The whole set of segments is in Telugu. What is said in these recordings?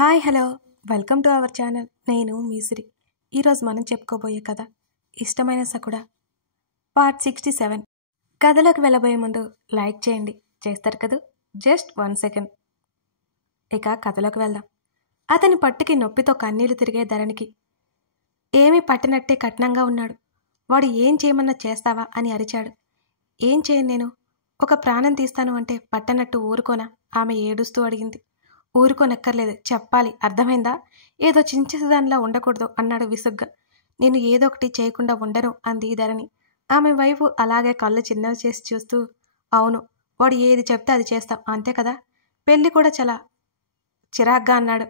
Hi hello welcome to our channel. నేను మీసిరి. ఈరోజు మనం చెప్పుకోబోయే కథ ఇష్టమైన సకుడా పార్ట్ 67. కథలోకి వెళ్ళబోయే ముందు లైక్ చేయండి. చేస్తారు కదా, జస్ట్ 1 సెకండ్. ఇక కథలోకి వెళ్దాం. అతని పట్టుకి నొప్పితో కన్నీళ్లు తిరిగే ధరణికి ఏమీ పట్టినట్టే కఠినంగా ఉన్నాడు. వాడు ఏం చేయమన్నా చేస్తావా అని అరిచాడు. ఏం చేయను నేను, ఒక ప్రాణం తీస్తాను అంటే పట్టనట్టు ఊరుకోనా? ఆమె ఏడుస్తూ అడిగింది. ఊరుకోనక్కర్లేదు, చెప్పాలి, అర్థమైందా? ఏదో చించేదానిలా ఉండకూడదు అన్నాడు విసుగ్గా. నేను ఏదో ఒకటి చేయకుండా ఉండను అంది ధరణి. ఆమె వైపు అలాగే కళ్ళు చిన్నవి చేసి చూస్తూ, అవును, వాడు ఏది చెప్తే అది చేస్తాం, అంతే కదా? పెళ్ళి కూడా చాలా చిరాగ్గా అన్నాడు.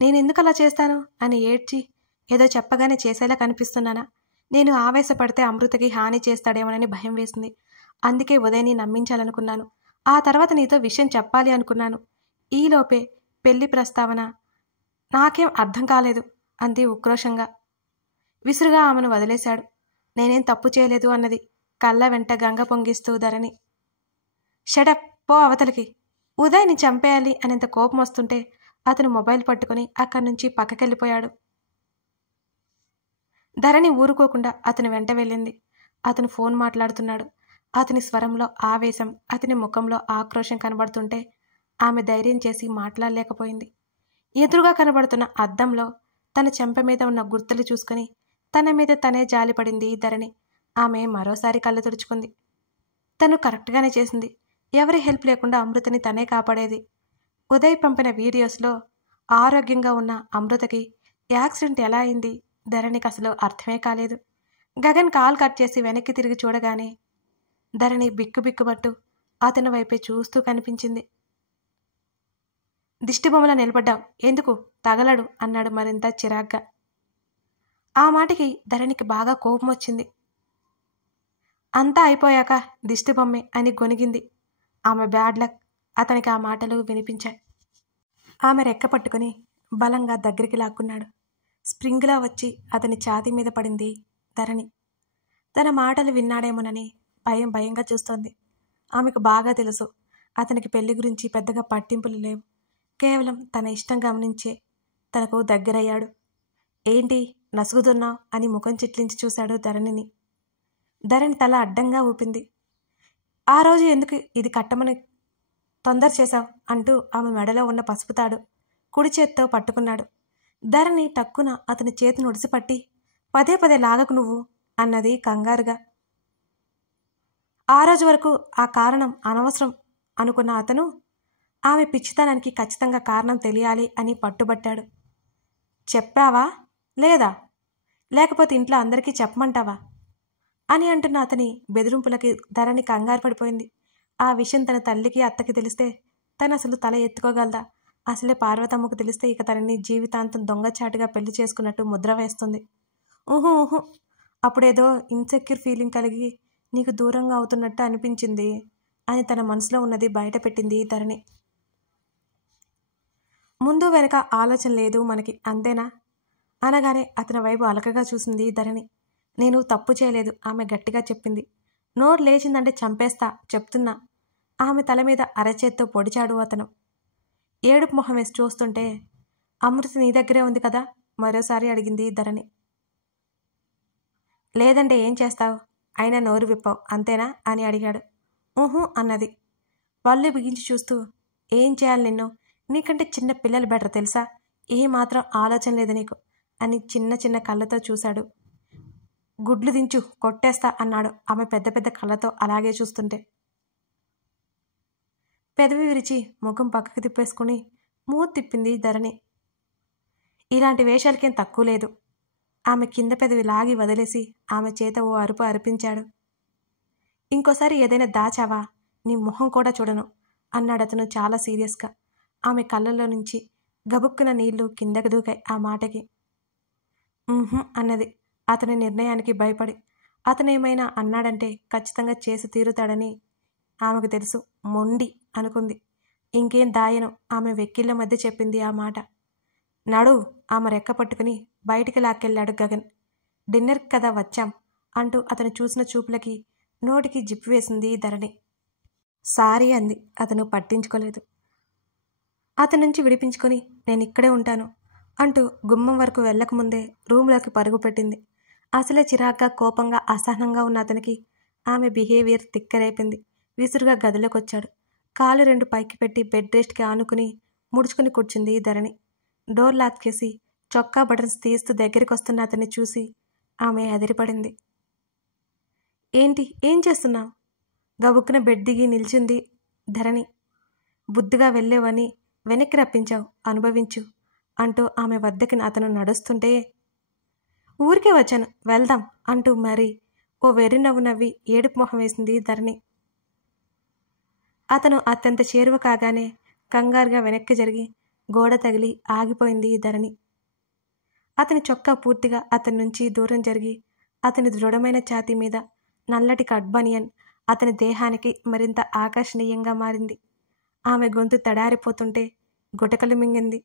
నేనెందుకు అలా చేస్తాను అని ఏడ్చి ఏదో చెప్పగానే చేసేలా కనిపిస్తున్నానా? నేను ఆవేశపడితే అమృతకి హాని చేస్తాడేమోనని భయం వేసింది. అందుకే ఉదయని నమ్మించాలనుకున్నాను. ఆ తర్వాత నీతో విషయం చెప్పాలి అనుకున్నాను. ఈలోపే పెళ్లి ప్రస్తావన నాకేం అర్థం కాలేదు అంది ఉక్రోషంగా. విసురుగా ఆమెను వదిలేశాడు. నేనేం తప్పు చేయలేదు అన్నది కళ్ళ వెంట గంగ పొంగిస్తూ ధరణి. షటప్, పో అవతలికి. ఉదయ్ని చంపేయాలి అనేంత కోపం వస్తుంటే అతను మొబైల్ పట్టుకుని అక్కడి నుంచి పక్కకెళ్ళిపోయాడు. ధరణి ఊరుకోకుండా అతని వెంట వెళ్ళింది. అతను ఫోన్ మాట్లాడుతున్నాడు. అతని స్వరంలో ఆవేశం, అతని ముఖంలో ఆక్రోశం కనబడుతుంటే ఆమె ధైర్యం చేసి మాట్లాడలేకపోయింది. ఎదురుగా కనబడుతున్న అద్దంలో తన చెంప మీద ఉన్న గుర్తులు చూసుకుని తన మీద తనే జాలిపడింది ధరణి. ఆమె మరోసారి కళ్ళు తుడుచుకుంది. తను కరెక్ట్గానే చేసింది. ఎవరి హెల్ప్ లేకుండా అమృతని తనే కాపాడేది. ఉదయ్ పంపిన వీడియోస్లో ఆరోగ్యంగా ఉన్న అమృతకి యాక్సిడెంట్ ఎలా అయింది ధరణికి అసలు అర్థమే కాలేదు. గగన్ కాల్ కట్ చేసి వెనక్కి తిరిగి చూడగానే ధరణి బిక్కుబిక్కుబట్టు అతని వైపే చూస్తూ కనిపించింది. దిష్టిబొమ్మలా నిలబడ్డావు, ఎందుకు? తగలడు అన్నాడు మరింత చిరాగ్గా. ఆ మాటకి ధరణికి బాగా కోపం వచ్చింది. అంతా అయిపోయాక దిష్టిబొమ్మే అని గొనిగింది. ఆమె బ్యాడ్ లక్. అతనికి ఆ మాటలు వినిపించాయి. ఆమె రెక్క పట్టుకుని బలంగా దగ్గరికి లాక్కున్నాడు. స్ప్రింగ్లా వచ్చి అతని ఛాతీ మీద పడింది ధరణి. తన మాటలు విన్నాడేమోనని భయంగా చూస్తోంది. ఆమెకు బాగా తెలుసు అతనికి పెళ్లి గురించి పెద్దగా పట్టింపులు లేవు. కేవలం తన ఇష్టం గమనించే తనకు దగ్గరయ్యాడు. ఏంటి నసుగుతున్నావు అని ముఖం చిట్లించి చూశాడు ధరణిని. ధరణి తల అడ్డంగా ఊపింది. ఆ రోజు ఎందుకు ఇది కట్టమని తొందర చేశావు అంటూ ఆమె మెడలో ఉన్న పసుపు తాడు కుడి చేత్తో పట్టుకున్నాడు. ధరణి టక్కున అతని చేతిని ఒడిసిపట్టి, పదే పదే లాగకు నువ్వు అన్నది కంగారుగా. ఆ రోజు వరకు ఆ కారణం అనవసరం అనుకున్న అతను ఆమె పిచ్చితనానికి ఖచ్చితంగా కారణం తెలియాలి అని పట్టుబట్టాడు. చెప్పావా లేదా? లేకపోతే ఇంట్లో అందరికీ చెప్పమంటావా అని అంటున్న అతని బెదిరింపులకి ధరణి కంగారు పడిపోయింది. ఆ విషయం తన తల్లికి అత్తకి తెలిస్తే తను అసలు తల ఎత్తుకోగలదా? అసలే పార్వతమ్మకు తెలిస్తే ఇక తనని జీవితాంతం దొంగచాటుగా పెళ్లి చేసుకున్నట్టు ముద్ర వేస్తుంది. ఊహు అప్పుడేదో ఇన్సెక్యూర్ ఫీలింగ్ కలిగి నీకు దూరంగా అవుతున్నట్టు అనిపించింది అని తన మనసులో ఉన్నది బయట పెట్టింది ధరణి. ముందు వెనక ఆలోచన లేదు మనకి, అంతేనా అనగానే అతని వైపు అలకగా చూసింది ధరణి. నేను తప్పు చేయలేదు ఆమె గట్టిగా చెప్పింది. నోరు లేచిందంటే చంపేస్తా చెప్తున్నా. ఆమె తల మీద అరచేత్తో పొడిచాడు అతను. ఏడుపు మొహం వేసి చూస్తుంటే అమృత నీ దగ్గరే ఉంది కదా మరోసారి అడిగింది ధరణి. లేదంటే ఏం చేస్తావు? అయినా నోరు విప్పావు అంతేనా అని అడిగాడు. ఊహు అన్నది పళ్ళు బిగించి చూస్తూ. ఏం చేయాలి నిన్ను? నీకంటే చిన్న పిల్లలు బెటర్ తెలుసా? ఏమాత్రం ఆలోచన లేదు నీకు అని చిన్న కళ్ళతో చూశాడు. గుడ్లు దించు కొట్టేస్తా అన్నాడు ఆమె పెద్ద పెద్ద కళ్ళతో అలాగే చూస్తుంటే. పెదవి విరిచి ముఖం పక్కకి తిప్పేసుకుని మూతి తిప్పింది ధరణి. ఇలాంటి వేషాలకేం తక్కువ లేదు. ఆమె కింద పెదవి లాగి వదిలేసి ఆమె చేత ఓ అరుపు అరిపించాడు. ఇంకోసారి ఏదైనా దాచావా నీ మొహం కూడా చూడను అన్నాడతను చాలా సీరియస్గా. ఆమె కళ్ళల్లో నుంచి గబుక్కున నీళ్లు కిందకి దూకాయి ఆ మాటకి. అన్నది అతని నిర్ణయానికి భయపడి. అతనేమైనా అన్నాడంటే ఖచ్చితంగా చేసి తీరుతాడని ఆమెకు తెలుసు. మొండి అనుకుంది. ఇంకేం దాయను ఆమె వెక్కిళ్ళ మధ్య చెప్పింది ఆ మాట. నడు ఆమె రెక్క పట్టుకుని బయటికి లాక్కెళ్ళాడు గగన్. డిన్నర్కి కదా వచ్చాం అంటూ అతను చూసిన చూపులకి నోటికి జిప్పు వేసింది ధరణి. సారీ అంది. అతను పట్టించుకోలేదు. అతని నుంచి విడిపించుకొని నేను ఇక్కడే ఉంటాను అంటూ గుమ్మం వరకు వెళ్ళకముందే రూమ్లోకి పరుగు పెట్టింది. అసలే చిరాగ్గా కోపంగా అసహనంగా ఉన్న అతనికి ఆమె బిహేవియర్ తిక్కరేపింది. విసురుగా గదిలోకొచ్చాడు. కాలు 2 పైకి పెట్టి బెడ్ రెస్ట్కి ఆనుకుని ముడుచుకుని కూర్చుంది ధరణి. డోర్ లాక్ చేసి చొక్కా బటన్స్ తీస్తూ దగ్గరికొస్తున్న అతన్ని చూసి ఆమె అదిరిపడింది. ఏంటి, ఏం చేస్తున్నావు? గబుక్కున బెడ్ దిగి నిల్చుంది ధరణి. బుద్ధిగా వెళ్ళేవని వెనక్కి రప్పించావు, అనుభవించు అంటూ ఆమె వద్దకి అతను నడుస్తుంటే ఊరికే వచ్చాను, వెళ్దాం అంటూ మరి ఓ వెర్రి నవ్వు నవ్వి ఏడుపు మొహం వేసింది ధరణి. అతను అత్యంత చేరువ కాగానే కంగారుగా వెనక్కి జరిగి గోడ తగిలి ఆగిపోయింది ధరణి. అతని చొక్కా పూర్తిగా అతని నుంచి దూరం జరిగి అతని దృఢమైన ఛాతీ మీద నల్లటి కట్ బనియన్ అతని దేహానికి మరింత ఆకర్షణీయంగా మారింది. ఆమె గొంతు తడారిపోతుంటే గుటకలు మింగింది.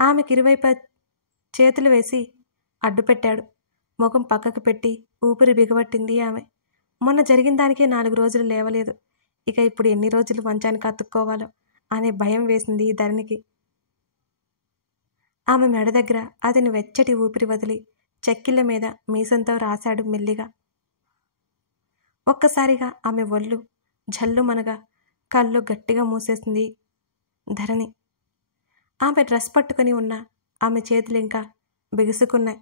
ఆమెకి ఇరువైపు చేతులు వేసి అడ్డుపెట్టాడు. ముఖం పక్కకు పెట్టి ఊపిరి బిగబట్టింది ఆమె. మొన్న జరిగిన దానికే 4 రోజులు లేవలేదు. ఇక ఇప్పుడు ఎన్ని రోజులు మంచానికి అతుక్కోవాలో అనే భయం వేసింది ధరణికి. ఆమె మెడ దగ్గర అతని వెచ్చటి ఊపిరి వదిలి చెక్కిళ్ళ మీద మీసంతో రాశాడు మెల్లిగా. ఒక్కసారిగా ఆమె ఒళ్ళు జల్లుమనగా కళ్ళు గట్టిగా మూసేసింది ధరణి. ఆమె డ్రెస్ పట్టుకుని ఉన్న ఆమె చేతులు ఇంకా బిగుసుకున్నాయి.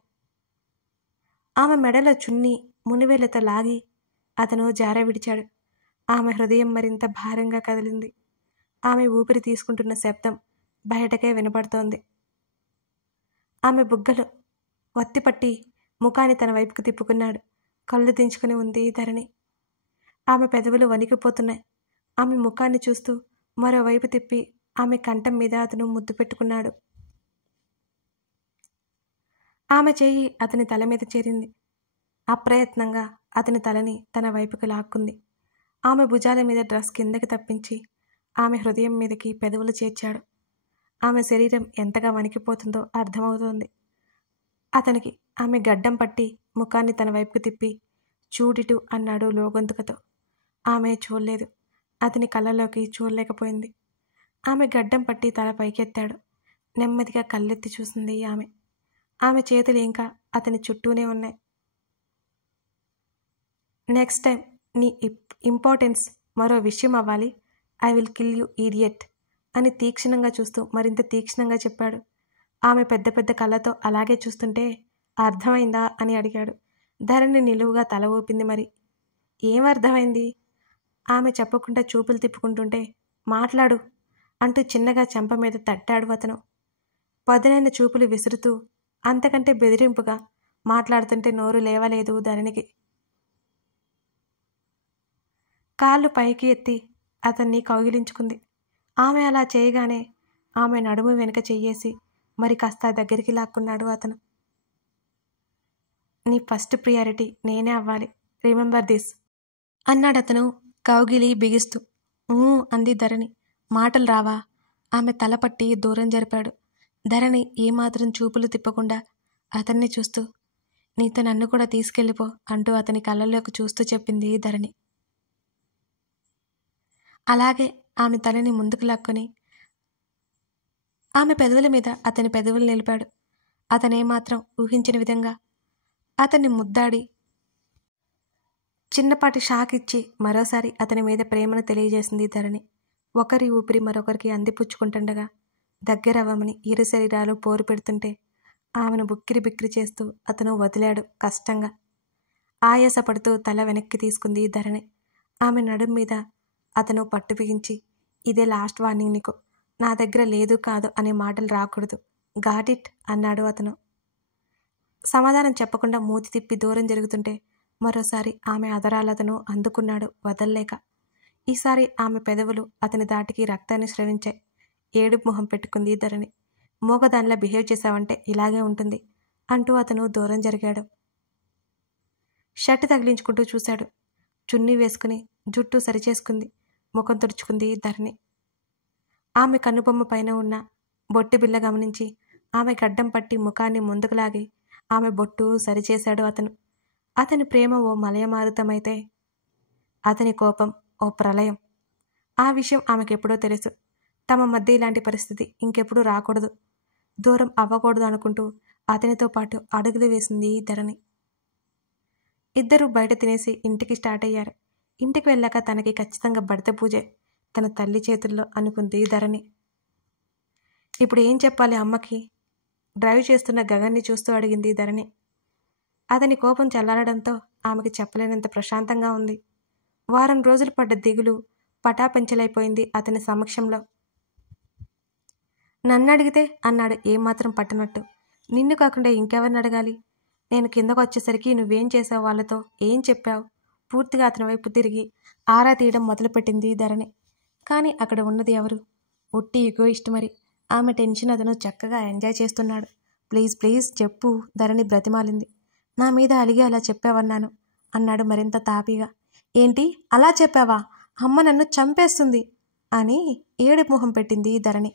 ఆమె మెడలో చున్నీ మునివేళ్లతో లాగి అతను జార విడిచాడు. ఆమె హృదయం మరింత భారంగా కదిలింది. ఆమె ఊపిరి తీసుకుంటున్న శబ్దం బయటకే వినపడుతోంది. ఆమె బుగ్గలు వత్తిపట్టి ముఖాన్ని తన వైపుకు తిప్పుకున్నాడు. కళ్ళు దించుకుని ఉంది ధరణి. ఆమె పెదవులు వణికిపోతున్నాయి. ఆమె ముఖాన్ని చూస్తూ మరోవైపు తిప్పి ఆమె కంఠం మీద అతను ముద్దు పెట్టుకున్నాడు. ఆమె చేయి అతని తల మీద చేరింది. అప్రయత్నంగా అతని తలని తన వైపుకు లాక్కుంది. ఆమె భుజాల మీద డ్రెస్ కిందకి తప్పించి ఆమె హృదయం మీదకి పెదవులు చేర్చాడు. ఆమె శరీరం ఎంతగా వణికిపోతుందో అర్థమవుతోంది అతనికి. ఆమె గడ్డం పట్టి ముఖాన్ని తన వైపుకు తిప్పి చూడిటు అన్నాడు లోగొంతుకతో. ఆమె చూడలేదు. అతని కళ్ళలోకి చూడలేకపోయింది. ఆమె గడ్డం పట్టి తల పైకెత్తాడు. నెమ్మదిగా కళ్ళెత్తి చూసింది ఆమె. ఆమె చేతులు ఇంకా అతని చుట్టూనే ఉన్నాయి. నెక్స్ట్ టైం నీ ఇంపార్టెన్స్ మరో విషయం అవ్వాలి, I will kill you idiot అని తీక్షణంగా చూస్తూ మరింత తీక్షణంగా చెప్పాడు. ఆమె పెద్ద పెద్ద కళ్ళతో అలాగే చూస్తుంటే అర్థమైందా అని అడిగాడు. ధరణి నిలువుగా తల ఊపింది. మరి ఏం అర్థమైంది? ఆమె చెప్పకుండా చూపులు తిప్పుకుంటుంటే మాట్లాడు అంటూ చిన్నగా చెంప మీద తట్టాడు అతను. పదునైన చూపులు విసురుతూ అంతకంటే బెదిరింపుగా మాట్లాడుతుంటే నోరు లేవలేదు ధరణికి. కాళ్ళు పైకి ఎత్తి అతన్ని కౌగిలించుకుంది. ఆమె అలా చేయగానే ఆమె నడుము వెనుక చెయ్యేసి మరి కాస్త దగ్గరికి లాక్కున్నాడు అతను. నీ ఫస్ట్ ప్రియారిటీ నేనే అవ్వాలి, రిమెంబర్ దిస్ అన్నాడతను కౌగిలి బిగిస్తూ. అంది ధరణి. మాటలు రావా? ఆమె తల పట్టి దూరం జరిపాడు. ధరణి ఏమాత్రం చూపులు తిప్పకుండా అతన్ని చూస్తూ నీతో నన్ను కూడా తీసుకెళ్ళిపో అంటూ అతని కళ్ళల్లోకి చూస్తూ చెప్పింది ధరణి. అలాగే ఆమె తలని ముందుకు లాక్కొని ఆమె పెదవుల మీద అతని పెదవులు నిలిపాడు. అతనేమాత్రం ఊహించిన విధంగా అతన్ని ముద్దాడి చిన్నపాటి షాక్ ఇచ్చి మరోసారి అతని మీద ప్రేమను తెలియజేసింది ధరణి. ఒకరి ఊపిరి మరొకరికి అందిపుచ్చుకుంటుండగా దగ్గరవ్వమని ఇరు శరీరాలు పోరు పెడుతుంటే ఆమెను బుక్కిరి బిక్కిరి చేస్తూ అతను వదిలాడు కష్టంగా. ఆయాసపడుతూ తల వెనక్కి తీసుకుంది ధరణి. ఆమె నడుం మీద అతను పట్టు బిగించి ఇదే లాస్ట్ వార్నింగ్ నీకు, నా దగ్గర లేదు కాదు అనే మాటలు రాకూడదు, గాట్ ఇట్ అన్నాడు అతను. సమాధానం చెప్పకుండా మూతి తిప్పి దూరం జరుగుతుంటే మరోసారి ఆమె అదరాలతను అందుకున్నాడు వదల్లేక. ఈసారి ఆమె పెదవులు అతని దాటికి రక్తాన్ని స్రవించాయి. ఏడుపు మొహం పెట్టుకుంది ధరణి. మూగదానిలా బిహేవ్ చేశావంటే ఇలాగే ఉంటుంది అంటూ అతను దూరం జరిగాడు. షర్ట్ తగిలించుకుంటూ చూశాడు. చున్నీ వేసుకుని జుట్టు సరిచేసుకుంది. ముఖం తుడుచుకుంది ధరణి. ఆమె కన్నుబొమ్మ పైన ఉన్న బొట్టు బిళ్ళ గమనించి ఆమె గడ్డం పట్టి ముఖాన్ని ముందుకు లాగి ఆమె బొట్టు సరిచేశాడు అతను. అతని ప్రేమ ఓ మలయమారుతమైతే అతని కోపం ఓ ప్రళయం. ఆ విషయం ఆమెకెప్పుడో తెలుసు. తమ మధ్య ఇలాంటి పరిస్థితి ఇంకెప్పుడు రాకూడదు, దూరం అవ్వకూడదు అనుకుంటూ అతనితో పాటు అడుగులు వేసింది ధరణి. ఇద్దరూ బయట తినేసి ఇంటికి స్టార్ట్ అయ్యారు. ఇంటికి వెళ్ళాక తనకి ఖచ్చితంగా భర్త పూజే తన తల్లి చేతుల్లో అనుకుంది ధరణి. ఇప్పుడు ఏం చెప్పాలి అమ్మకి? డ్రైవ్ చేస్తున్న గగన్ని చూస్తూ అడిగింది ధరణి. అతని కోపం చల్లారడంతో ఆమెకి చెప్పలేనంత ప్రశాంతంగా ఉంది. వారం రోజులు పడ్డ దిగులు పటాపెంచలైపోయింది అతని సమక్షంలో. నన్నడిగితే అన్నాడు ఏమాత్రం పట్టనట్టు. నిన్ను కాకుండా ఇంకెవరిని అడగాలి? నేను కిందకు వచ్చేసరికి నువ్వేం చేసావు, వాళ్ళతో ఏం చెప్పావు? పూర్తిగా అతని వైపు తిరిగి ఆరా తీయడం మొదలుపెట్టింది ధరణి. కానీ అక్కడ ఉన్నది ఎవరు? ఒట్టి ఈగోయిస్ట్ మరి. ఆమె టెన్షన్ అతను చక్కగా ఎంజాయ్ చేస్తున్నాడు. ప్లీజ్ ప్లీజ్ చెప్పు, ధరణి బ్రతిమాలింది. నా మీద అలిగి అలా చెప్పావన్నాను అన్నాడు మరింత తాపీగా. ఏంటి అలా చెప్పావా? అమ్మ నన్ను చంపేస్తుంది అని ఏడుపు మొహం పెట్టింది ధరణి.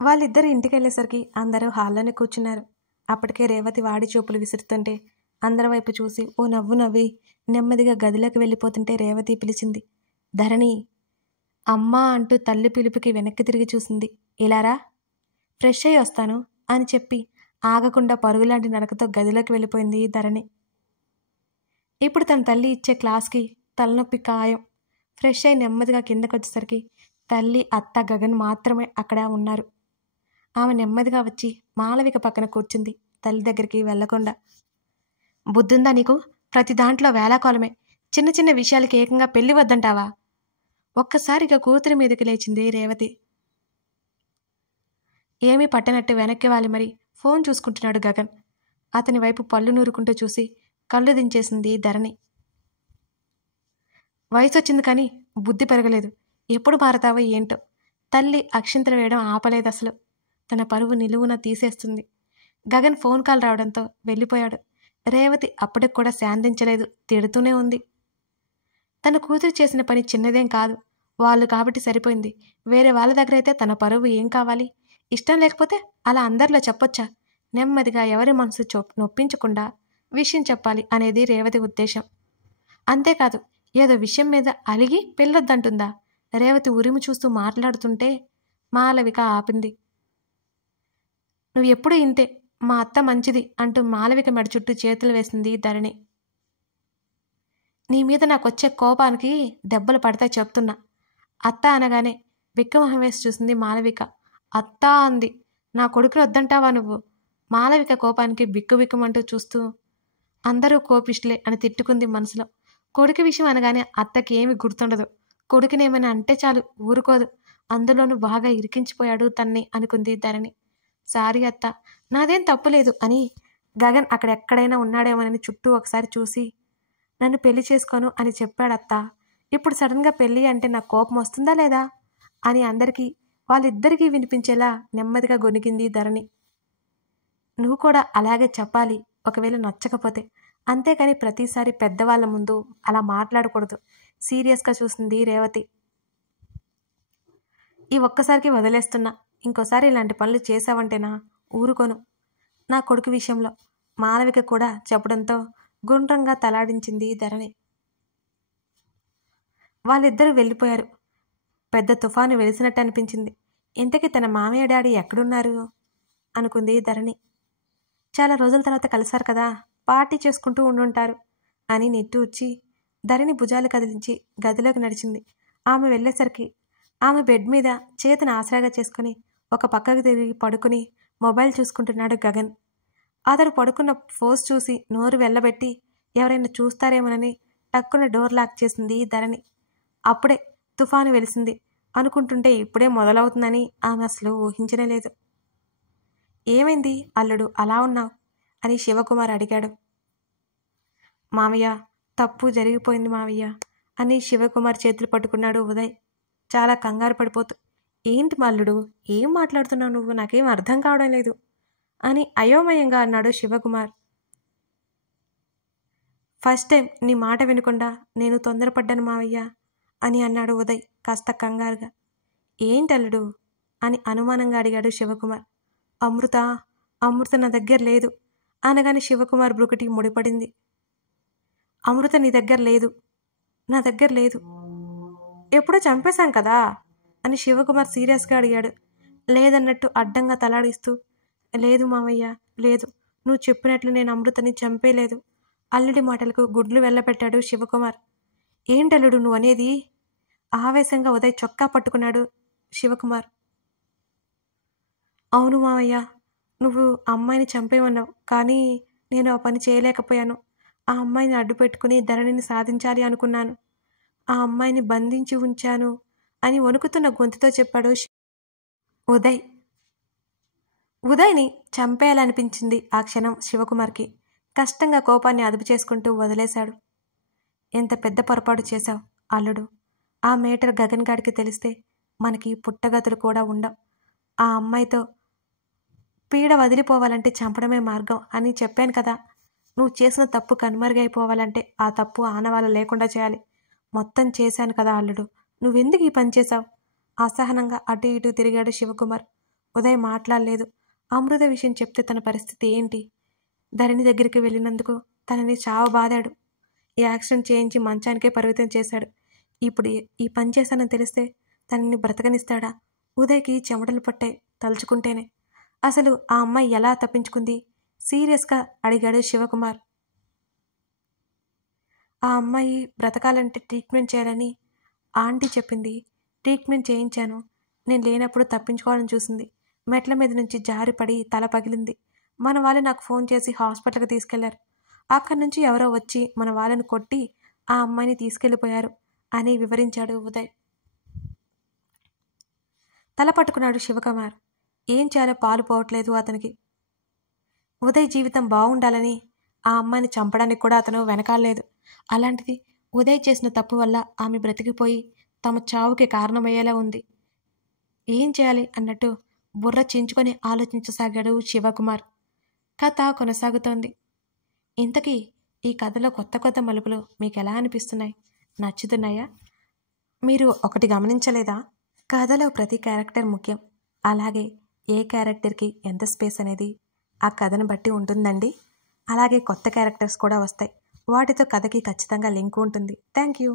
వాళ్ళిద్దరు ఇంటికెళ్ళేసరికి అందరూ హాల్లోనే కూర్చున్నారు. అప్పటికే రేవతి వాడి చూపులు విసురుతుంటే అందరి వైపు చూసి ఓ నవ్వు నవ్వి నెమ్మదిగా గదిలోకి వెళ్ళిపోతుంటే రేవతి పిలిచింది. ధరణి, అమ్మా అంటూ తల్లి పిలుపుకి వెనక్కి తిరిగి చూసింది. ఇలారా, ఫ్రెష్ అయ్యి వస్తాను అని చెప్పి ఆగకుండా పరుగులాంటి నడకతో గదిలోకి వెళ్ళిపోయింది ధరణి. ఇప్పుడు తన తల్లి ఇచ్చే క్లాస్కి తలనొప్పి ఖాయం. ఫ్రెష్ అయి నెమ్మదిగా కిందకు వచ్చేసరికి తల్లి, అత్త, గగన్ మాత్రమే అక్కడ ఉన్నారు. ఆమె నెమ్మదిగా వచ్చి మాలవిక పక్కన కూర్చుంది, తల్లి దగ్గరికి వెళ్లకుండా. బుద్ధుందా నీకు? ప్రతి దాంట్లో వేలాకోలమే. చిన్న చిన్న విషయాలకి ఏకంగా పెళ్లి వద్దంటావా? ఒక్కసారిగా కూతురి మీదకి లేచింది రేవతి. ఏమీ పట్టనట్టు వెనక్కి వాలి మరి ఫోన్ చూసుకుంటున్నాడు గగన్. అతని వైపు పళ్ళు నూరుకుంటూ చూసి కళ్ళు దించేసింది ధరణి. వయసు వచ్చింది కానీ బుద్ధి పెరగలేదు. ఎప్పుడు మారతావో ఏంటో. తల్లి అక్షింతలు వేయడం ఆపలేదు అసలు. తన పరువు నిలువున తీసేస్తుంది. గగన్ ఫోన్ కాల్ రావడంతో వెళ్ళిపోయాడు. రేవతి అప్పటికి కూడా శాంతించలేదు, తిడుతూనే ఉంది. తన కూతురు చేసిన పని చిన్నదేం కాదు, వాళ్ళు కాబట్టి సరిపోయింది. వేరే వాళ్ళ దగ్గర అయితే తన పరువు ఏం కావాలి? ఇష్టం లేకపోతే అలా అందరిలో చెప్పొచ్చా? నెమ్మదిగా ఎవరి మనసు నొప్పించకుండా విషయం చెప్పాలి అనేది రేవతి ఉద్దేశం. అంతేకాదు, ఏదో విషయం మీద అలిగి పెళ్ళొద్దంటుందా? రేవతి ఉరిమి చూస్తూ మాట్లాడుతుంటే మాలవిక ఆపింది. నువ్వు ఎప్పుడు ఇంతే, మా అత్త మంచిది అంటూ మాలవిక మెడ చుట్టూ చేతులు వేసింది ధరణి. నీ మీద నాకొచ్చే కోపానికి దెబ్బలు పడతాయి చెప్తున్నా. అత్త అనగానే విక్కమొహం వేసి చూసింది మాలవిక. అత్తా అంది. నా కొడుకుని వద్దంటావా నువ్వు? మాలవిక కోపానికి బిక్కుబిక్కుమంటూ చూస్తూ అందరూ కోపిష్లే అని తిట్టుకుంది మనసులో. కొడుకు విషయం అనగానే అత్తకి ఏమి గుర్తుండదు. కొడుకునేమైనా అంటే చాలు ఊరుకోదు. అందులోనూ బాగా ఇరికించిపోయాడు తన్ని అనుకుంది ధరణి. సారీ అత్త, నాదేం తప్పులేదు అని గగన్ అక్కడెక్కడైనా ఉన్నాడేమోనని చుట్టూ ఒకసారి చూసి నన్ను పెళ్లి చేసుకోను అని చెప్పాడత్తా. ఇప్పుడు సడన్గా పెళ్ళి అంటే నాకు కోపం వస్తుందా లేదా అని అందరికీ వాళ్ళిద్దరికీ వినిపించేలా నెమ్మదిగా గొనిగింది ధరణి. నువ్వు కూడా అలాగే చెప్పాలి, ఒకవేళ నచ్చకపోతే. అంతేకాని ప్రతిసారి పెద్దవాళ్ళ ముందు అలా మాట్లాడకూడదు. సీరియస్గా చూసింది రేవతి. ఈ ఒక్కసారికి వదిలేస్తున్నా. ఇంకోసారి ఇలాంటి పనులు చేసావంటేనా ఊరుకోను. నా కొడుకు విషయంలో మాలవిక కూడా చెప్పడంతో గుండ్రంగా తలాడించింది ధరణి. వాళ్ళిద్దరూ వెళ్ళిపోయారు. పెద్ద తుఫాను వెలిసినట్టు అనిపించింది. ఇంతకీ తన మామయ్య డాడీ ఎక్కడున్నారు అనుకుంది ధరణి. చాలా రోజుల తర్వాత కలిశారు కదా, పార్టీ చేసుకుంటూ ఉండుంటారు అని నిట్టూర్చి ధరణి భుజాలు కదిలించి గదిలోకి నడిచింది. ఆమె వెళ్ళేసరికి ఆమె బెడ్ మీద చేతిని ఆసరాగా చేసుకుని ఒక పక్కకు తిరిగి పడుకుని మొబైల్ చూసుకుంటున్నాడు గగన్. అతడు పడుకున్న ఫోజ్ చూసి నోరు వెళ్ళబెట్టి ఎవరైనా చూస్తారేమోనని టక్కున డోర్ లాక్ చేసింది ధరణి. అప్పుడే తుఫాను వెలిసింది అనుకుంటుంటే ఇప్పుడే మొదలవుతుందని ఆమె అసలు ఊహించలేదు. ఏమైంది అల్లుడు అలా ఉన్నావు అని శివకుమార్ అడిగాడు. మామయ్య, తప్పు జరిగిపోయింది మామయ్య అని శివకుమార్ చేతులు పట్టుకున్నాడు ఉదయ్ చాలా కంగారు పడిపోతూ. ఏంటి మల్లుడు, ఏం మాట్లాడుతున్నావు నువ్వు? నాకేం అర్థం కావడం లేదు అని అయోమయంగా అన్నాడు శివకుమార్. ఫస్ట్ టైం నీ మాట వినకుండా నేను తొందరపడ్డాను మావయ్య అని అన్నాడు ఉదయ్ కాస్త కంగారుగా. ఏంటల్లుడు అని అనుమానంగా అడిగాడు శివకుమార్. అమృత నా దగ్గర లేదు అనగానే శివకుమార్ బ్రుకుటి ముడిపడింది. అమృత నీ దగ్గర లేదు? నా దగ్గర లేదు. ఎప్పుడో చంపేశాం కదా అని శివకుమార్ సీరియస్గా అడిగాడు. లేదన్నట్టు అడ్డంగా తలాడిస్తూ, లేదు మావయ్య, లేదు, నువ్వు చెప్పినట్లు నేను అమృతని చంపేలేదు. అల్లుడి మాటలకు గుడ్లు వెళ్ళబెట్టాడు శివకుమార్. ఏంటల్లుడు నువ్వు అనేది? ఆవేశంగా ఉదయ్ చొక్కా పట్టుకున్నాడు శివకుమార్. అవును మావయ్య, నువ్వు అమ్మాయిని చంపేమన్నావు, కానీ నేను ఆ పని చేయలేకపోయాను. ఆ అమ్మాయిని అడ్డు పెట్టుకుని ధరణిని సాధించాలి అనుకున్నాను. ఆ అమ్మాయిని బంధించి ఉంచాను అని వణుకుతున్న గొంతుతో చెప్పాడు ఉదయ్. ఉదయ్ని చంపేయాలనిపించింది ఆ క్షణం శివకుమార్కి. కష్టంగా కోపాన్ని అదుపు చేసుకుంటూ వదిలేశాడు. ఎంత పెద్ద పొరపాటు చేశావు అల్లుడు. ఆ మేటర్ గగన్ గాడికి తెలిస్తే మనకి పుట్టగతులు కూడా ఉండవు. ఆ అమ్మాయితో పీడ వదిలిపోవాలంటే చంపడమే మార్గం అని చెప్పాను కదా. నువ్వు చేసిన తప్పు కనుమరుగైపోవాలంటే ఆ తప్పు ఆనవాళ్ళు లేకుండా చేయాలి. మొత్తం చేశాను కదా అల్లుడు, నువ్వెందుకు ఈ పని చేశావు? అసహనంగా అటు ఇటు తిరిగాడు శివకుమార్. ఉదయ్ మాట్లాడలేదు. అమృత విషయం చెప్తే తన పరిస్థితి ఏంటి? ధరణి దగ్గరికి వెళ్ళినందుకు తనని చావబాదాడు. ఈ యాక్సిడెంట్ చేయించి మంచానికే పరిమితం చేశాడు. ఇప్పుడు ఈ పని చేశానని తెలిస్తే తనని బ్రతకనిస్తాడా? ఉదయ్కి చెమటలు పట్టాయి తలుచుకుంటేనే. అసలు ఆ అమ్మాయి ఎలా తప్పించుకుంది? సీరియస్గా అడిగాడు శివకుమార్. ఆ అమ్మాయి బ్రతకాలంటే ట్రీట్మెంట్ చేయాలని ఆంటీ చెప్పింది. ట్రీట్మెంట్ చేయించాను. నేను లేనప్పుడు తప్పించుకోవాలని చూసింది. మెట్ల మీద నుంచి జారిపడి తల పగిలింది. మన వాళ్ళు నాకు ఫోన్ చేసి హాస్పిటల్కి తీసుకెళ్లారు. అక్కడి నుంచి ఎవరో వచ్చి మన వాళ్ళని కొట్టి ఆ అమ్మాయిని తీసుకెళ్ళిపోయారు అని వివరించాడు ఉదయ్. తల పట్టుకున్నాడు శివకుమార్. ఏం చేయాలో పాలు పోవట్లేదు అతనికి. ఉదయ్ జీవితం బాగుండాలని ఆ అమ్మాయిని చంపడానికి కూడా అతను వెనకాడలేదు. అలాంటిది ఉదయ్ చేసిన తప్పు వల్ల ఆమె బ్రతికిపోయి తమ చావుకి కారణమయ్యేలా ఉంది. ఏం చేయాలి అన్నట్టు బుర్ర చించుకొని ఆలోచించసాగాడు శివకుమార్. కథ కొనసాగుతోంది. ఇంతకీ ఈ కథలో కొత్త కొత్త మలుపులు మీకు ఎలా అనిపిస్తున్నాయి? నచ్చుతున్నాయా? మీరు ఒకటి గమనించలేదా? కథలో ప్రతి క్యారెక్టర్ ముఖ్యం. అలాగే ఏ క్యారెక్టర్కి ఎంత స్పేస్ అనేది ఆ కథను బట్టి ఉంటుందండి. అలాగే కొత్త క్యారెక్టర్స్ కూడా వస్తాయి. వాటితో కథకి ఖచ్చితంగా లింక్ ఉంటుంది. Thank you.